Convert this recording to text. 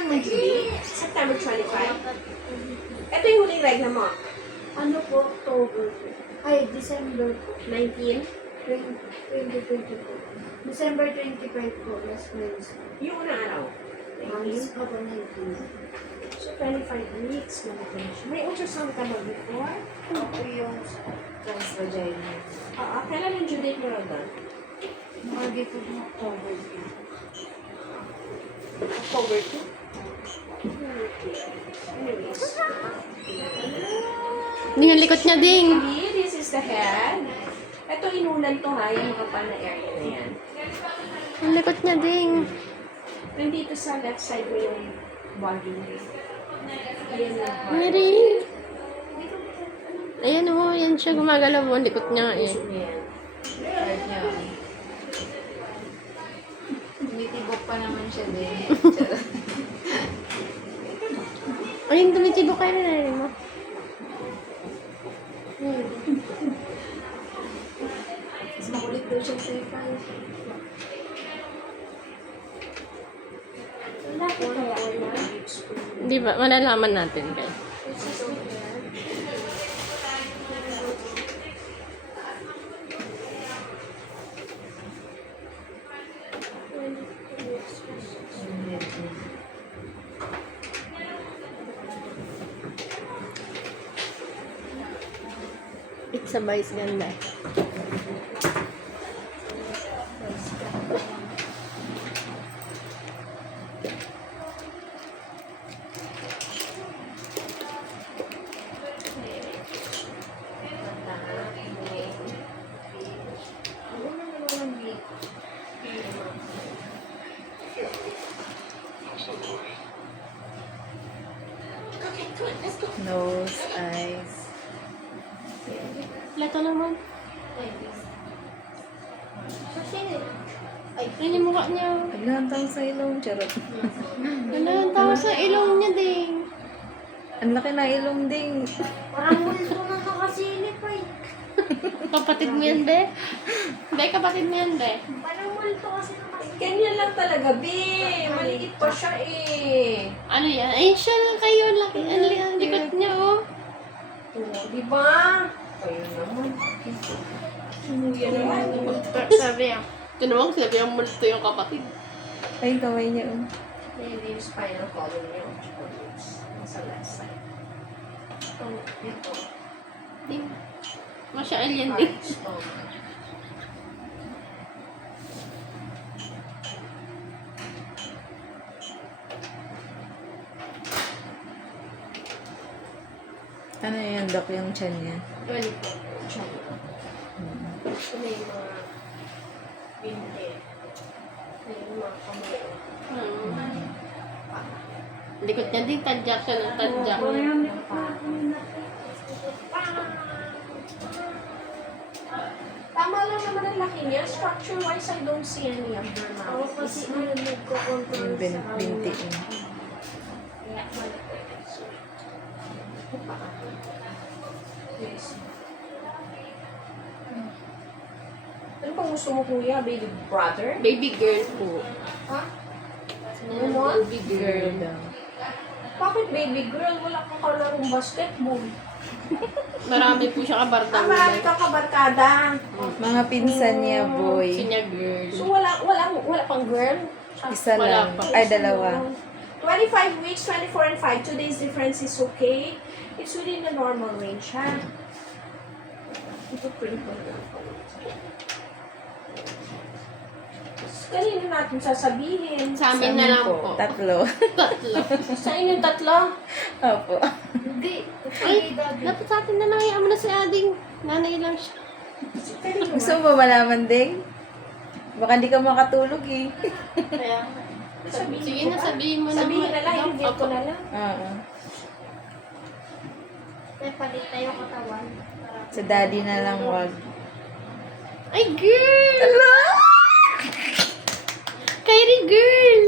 Kailan mo Julie? September 25? Ito yung huling regla mo. Ano po? October po. Ay, December po. 19? 2024. December 25 po, last Wednesday. Yung unang araw. 19? Ako 19. So, 25 weeks. May ultrasound ka ba before? Ako yung transvagina. Oo. Kailan yung due date mo na doon? Mga po ng October po. October 2? Anyways. Hindi yung likot niya, ding. This is the head. Ito inunan to ha, yung kapal na area na yan. Ang likot niya, ding. Nandito sa left side mo yung body. Ayan yung heart. Mary. Ayan o, yan siya gumagalaw. Ang likot niya eh. Ayan. Heart niya. Tumitibok pa naman siya din. Ayun, tumitibok kayo na rin mo. Mas makulit daw siya sa ifay. Wala ko kaya wala. Di ba? Malalaman natin kayo. It's a vice ganda. Nose, eyes. Plato naman. Ay, Ayun yung mukha niya. naghahantang sa ilong. Charot. Wala, ang tawa sa ilong niya, ding. Ang laki na ilong ding. Parang multo na nakasilip ay. Kapatid mo yan, be? Be, kapatid mo yan, be? Parang multo kasi nakasilip. Ganyan lang talaga, B. Maliit pa siya eh. Ano yan? Ayun siya lang kayo. Laki, ang likot niya, oh. Oh, di ba? Ayun naman. Sinuya naman. Sabi niya. Ito naman, sabi ang multo yung kapatid. Ay, kamay niya. Oh. Maybe yung spinal column niya. Sa left side. Ito. Ding. Masya alien, ding. Heart, stomach. Ano yan, Doc, yung chan niya? Balik po. Tiyan. Ito na yung mga binti. Ito yung mga kamay. Likot niya, ding. Tadyak siya ng tadyak. Tama lang naman ang laki niya. Structure-wise, I don't see any Ako abnormalities. kasi ano nagko-control Yung sa binti kanya. niya. Kaya, balik ko. Ito pa. Yes. Ano bang gusto mo, kuya? Baby brother? Baby girl po. Ha? Ano mo? Baby Girl girl. daw. Bakit baby girl? Wala kang kalarong basketball. Marami po siya kabarkada. Marami kang kabarkada. Mga pinsan niya, boy. Sinya girl. So, wala pang girl? Isa Wala lang. pa. Ay, dalawa. 25 weeks, 24 and 5. 2 days difference is okay. It's within the normal range, ha? Ito print ko na. Kanina natin sasabihin. Sa amin na lang po. Tatlo. Tatlo. Sa inyong tatlo. Opo. Hindi. Ay, dapat sa atin na lang. Iyan mo na si Ading. Nanay lang siya. Gusto mo ba malaman, Ding? Baka hindi ka makatulog eh. Kaya, sige na, sabihin mo Sabihin naman. na lang, i-reveal ko na lang. Oo. May palit na yung katawan. Para Sa daddy na lang wag. Ay, girl! Kyrie girl!